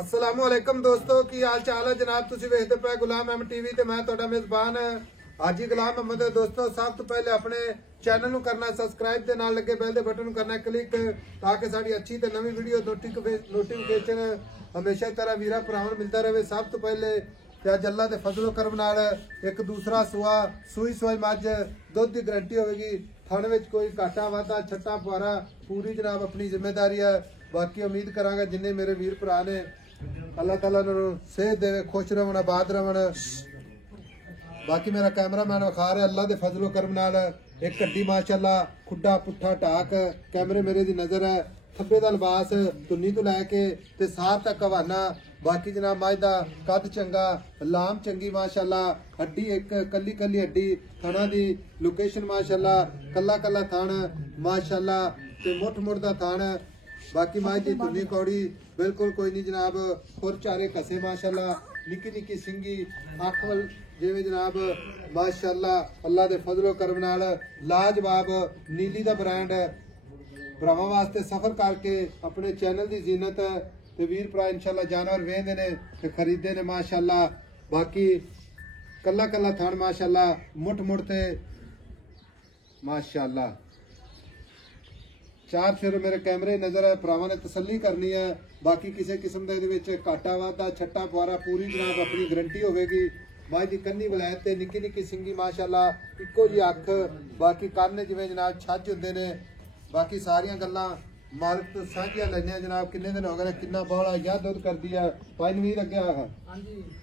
अस्सलामुअलैकुम दोस्तों की हाल चाल है जनाब। तुसी वेखदे पे गुलाम अहमद टीवी ते मैं तुहाडा मेजबान हाजी गुलाम अहमद। दोस्तों सब तो पहले अपने चैनल नूं करना सब्सक्राइब ते नाल लगे बेल दे बटन नूं करना क्लिक ताकि साडी अच्छी ते नवी वीडियो नोटिफिकेशन हमेशा तरह वीरा भरावां नूं मिलता रहे। सब तो पहले अज अल्लाह के फजलो करम नाल एक दूसरा सुआ सूई सुई मझ दुध की गारंटी होगी। थण विच कोई घाटा वाधा छट्टा फुआरा पूरी जनाब अपनी जिम्मेदारी है। बाकी उम्मीद करांगा जिन्ने मेरे वीर भरा ने अल्लाह ताला नूं सेहत देवे, खुश रहन, आबाद रहन। बाकी मेरा कैमरामैन विखा रहा अल्लाह के फजलो करम नाल एक कड्डी माशाअल्लाह खुड्डा पुट्ठा ढाक कैमरे मेरे दी नजर है। थब्बे दा लिबास धुन्नी तो लैके ते सार तक हवाना। बाकी जनाब मझ दा कद चंगा, लाम चंगी माशाअल्लाह, हड्डी एक कली कली हड्डी, थणा दी लोकेशन माशाअल्लाह, कला कला थण माशाअल्लाह ते मुठ मुठ दा थण। बाकी मझ दी धुन्नी कौड़ी बिल्कुल कोई नहीं जनाब। खुर चारे कसे माशाअल्लाह, निक्की निक्की सिंगी अख वल जिवें जनाब माशाअल्लाह अल्लाह दे फजलो करम नाल लाजवाब नीली दा ब्रांड है। भरावां वास्ते सफर करके अपने चैनल की जीनत ते वीर भरा इंशाअल्लाह जानवर वेंदे ने ते खरीदे ने माशाअल्लाह। बाकी कला कला थण माशाअल्लाह, मुठ मुठ ते माशाअल्लाह चार फिर मेरे कैमरे नजर है। भरावां ने तसल्ली करनी है। बाकी किसी किस्म का इहदे घाटा वाधा छट्टा फुआरा पूरी जनाब अपनी गारंटी होगी। मझ की कन्नी वलैत ते निक्की निक्की सिंगी माशाअल्लाह, इक्को जी अख, बाकी कन्न जिवें जनाब छज हुंदे ने। बाकी सारिया गल्लां मालिक तो साझियां लैने जनाब। किन्ने दिन हो गए किन्ना बड़ा या दुध कर दिया। भाई नवीद अगे आ।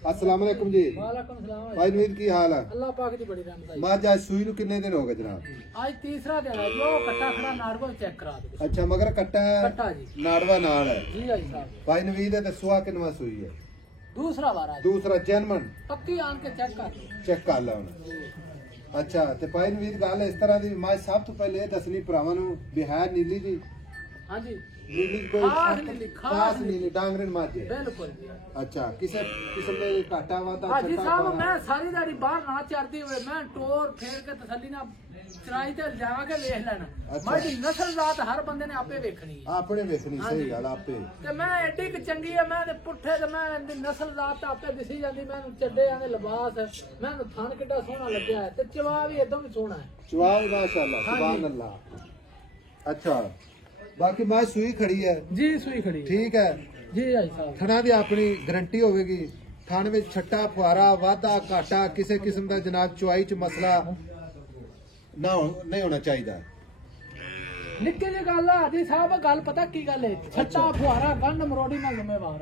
अस्सलाम वालेकुम जी। वालेकुम सलाम भाई नवीद की हाल है? अल्लाह पाक दी बड़ी रहमत है। मज आज सूई नूं किन्ने दिन हो गए जनाब? आज तीसरा दिन है जो कट्टा खड़ा नाड़वा चेक करा दे। अच्छा मगर कट्टा है कट्टा जी नाड़वा नाल है जी भाई साहब। भाई नवीद है दसवा किनवा सूई है? दूसरा बार है। दूसरा जैनमन पक्की आन के चेक कर चेक कर ला हुण। अच्छा ते भाई नवीद गल इस तरह दी मैं सब तो पहले ये दसनी भरावां नूं भी है नीली दी। हां जी नीली कोई खास नीली डांगरन माजे बिल्कुल। अच्छा किसे किस्म दे घाटा वाधा हाजी साहब मैं सारी दाड़ी बाहर ना चढ़दी हुए मैं टोर फेर के तसल्ली ना चराई ते जाके देख लेना। मैं दी नस्ल जात हर बंदे ने आपे देखनी है, आपने देखनी। सही गल आपे ते मैं एडी कि चंगी है मैं ते पुੱਠੇ ते मैं दी नस्ल जात आपे दिसी जांदी। मैं ਚੱਡੇ आने लिबास मैं थान किड्डा सोहना लगया है ते चवा भी एकदम सोहना है। जवाब माशाअल्लाह सुभान अल्लाह। अच्छा बाकी मैं सूई खड़ी है जी सूई खड़ी ठीक है जी भाई साहब। थणा दी अपनी गारंटी होगी। थण विच छट्टा फुआरा वाधा घाटा किसी किस्म का जनाब चुआई च मसला ना नहीं होना चाहिए। निक्की जी गल है हाजी साहब, गल पता की गल है छट्टा फुआरा गंढ मरोड़ी मैं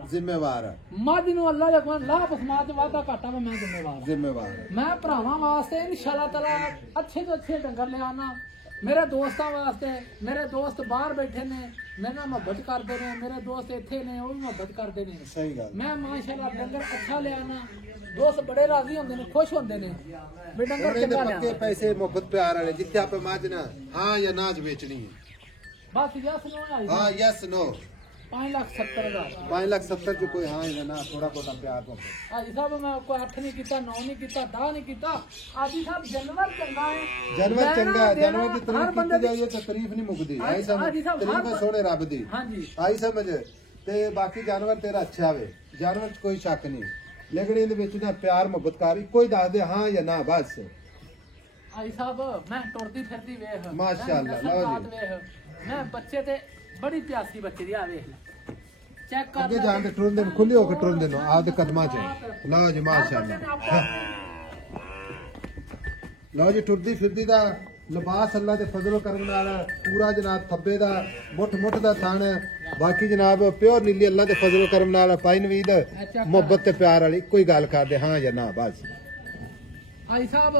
जिम्मेवार है। मझ नूं अल्लाह दे कोल लाभ समाज वाधा घाटा में मैं जिम्मेवार है। मैं भरावां वास्ते इंशाअल्लाह ताला अच्छे तो अच्छे डंगर ले आना। मेरे दोस्तों वास्ते मेरे दोस्त बाहर बैठे ने मेरे नाल मोहब्बत करते ने, मेरे दोस्त इत्थे ने वो भी मोहब्बत करते ने। सही गल मैं माशाअल्लाह डंगर अच्छा ले आना। दोस्त बड़े राजी होंदे ने, खुश होंदे ने भी डंगर चंगा ले आना। पैसे मोहब्बत प्यार वाले जिथे आप मझ ना हाँ या ना बेचनी है बस यस नो है। हाँ यस नो 5,70,000 5,70,000 जो कोई हाँ या ना थोड़ा बहुत प्यार को हाजी साहब मैं कोई 8 नहीं किया 9 नहीं किया 10 नहीं किया। हाजी साहब जानवर चंगा है, जानवर चंगा है। जानवर की तारीफ की जाइए तो तारीफ नहीं मुकदी। आई समझ तारीफ सोने रब दी। हां जी आई समझ ते बाकी जानवर तेरा अच्छा वे जानवर च कोई शक नहीं। लेकिन इहदे विच ना प्यार मोहब्बत कारी कोई दस दे हाँ या ना बस। आई साहब मैं टुरदी फिरदी वेख माशाअल्लाह लो जी मैं बच्चे ते बड़ी प्यासी बच्चे दी आ वेख चेक कर आगे जान दे टुरन दे खुले होके टुरन दे आपदे कदमां च लो जी माशाअल्लाह। लो जी टुरदी फिरदी दा लिबास अल्लाह दे फजलो करम नाल पूरा जनाब थब्बे दा मुठ मुठ दा थण। बाकी जनाब प्योर नीली अल्लाह दे फजलो करम नाल पाई नवीद मोहब्बत ते प्यार वाली कोई गल कर दे हाँ या ना बस। आई साहब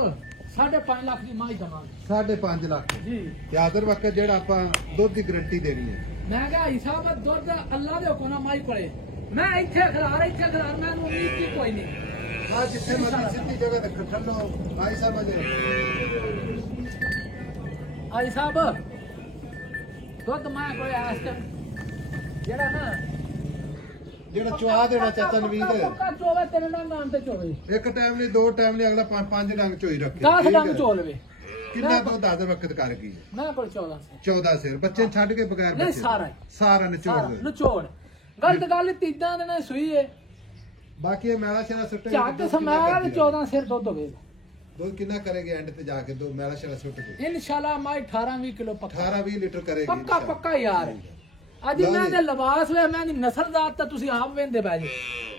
5.5 लाख की माई दवांगे 5.5 लाख जी ते आखिर वक्त जेड़ा आपां दुध दी गारंटी देनी है। मैं कहा आई साहब दुध अल्लाह दे हुक्म नाल माई कोले मैं इत्थे खिलार मैं उम्मीद की कोई नहीं। हां जिथे मर्जी सिद्धी जगह ते खट्टन लो भाई साहब अजे आई साहब दुध मैं कोई आज तक जेड़ा ना जेड़ा चुआ देना चाचा नवीद चोवे तेरे नाम ते चोवे एक टाइम नहीं दो टाइम नहीं अगला 5 डंग चोई रखे 10 डंग चो लवे। कितना दुध आदर वक्त कर गई? मैं कोई 14 सिर बच्चे छड़ के बगैर नहीं सारा सारा निचोड़ निचोड़ ਗਲਤ ਗੱਲ ਤੀਦਾਂ ਦੇ ਨਾਲ ਸੂਈ ਹੈ ਬਾਕੀ ਇਹ ਮੈਲਾ ਸ਼ਰਾ ਸੁੱਟੇ ਝੱਟ ਸਮੈਲ 14 ਸਿਰ ਦੁੱਧ ਹੋਵੇਗਾ ਦੁੱਧ ਕਿੰਨਾ ਕਰੇਗੀ ਐਂਡ ਤੇ ਜਾ ਕੇ ਦੋ ਮੈਲਾ ਸ਼ਰਾ ਸੁੱਟ ਕੇ ਇਨਸ਼ਾਅੱਲਾ ਮਾਈ 18-20 ਕਿਲੋ ਪੱਕਾ 18-20 ਲੀਟਰ ਕਰੇਗੀ ਪੱਕਾ ਪੱਕਾ ਯਾਰ ਅੱਜ ਮੈਂ ਦੇ ਲਿਬਾਸ ਵੇ ਮੈਂ ਦੀ ਨਸਲਜ਼ਾਤ ਤਾਂ ਤੁਸੀਂ ਆਪ ਵੇਂਦੇ ਪੈ ਜੀ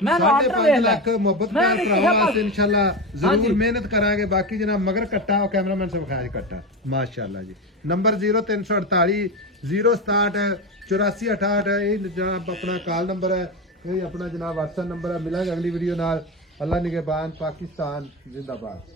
ਮੈਂ ਆਰਡਰ 5 ਵੇਖ ਲੱਖ ਮੁਹੱਬਤ ਪਿਆਰ ਭਰਾਵਾਂ ਵਾਸਤੇ ਇਨਸ਼ਾਅੱਲਾ ਜ਼ਰੂਰ ਮਿਹਨਤ ਕਰਾਂਗੇ ਬਾਕੀ ਜਨਾਬ ਮਗਰ ਕੱਟਾ ਉਹ ਕੈਮਰਾਮੈਨ ਸੇ ਵਿਖਾਇਆ ਕੱਟਾ ਮਾਸ਼ਾਅੱਲਾ ਜੀ ਨੰਬਰ 0348 067 8468 ਇਹ ਜਨਾਬ ਆਪਣਾ ਕਾਲ ਨੰਬਰ ਹੈ ਇਹ ਆਪਣਾ ਜਨਾਬ WhatsApp ਨੰਬਰ ਹੈ ਮਿਲਾਂਗੇ ਅਗਲੀ ਵੀਡੀਓ ਨਾਲ ਅੱਲਾ ਨਿਗਹਿਬਾਨ ਪਾਕਿस्तान जिंदाबाद।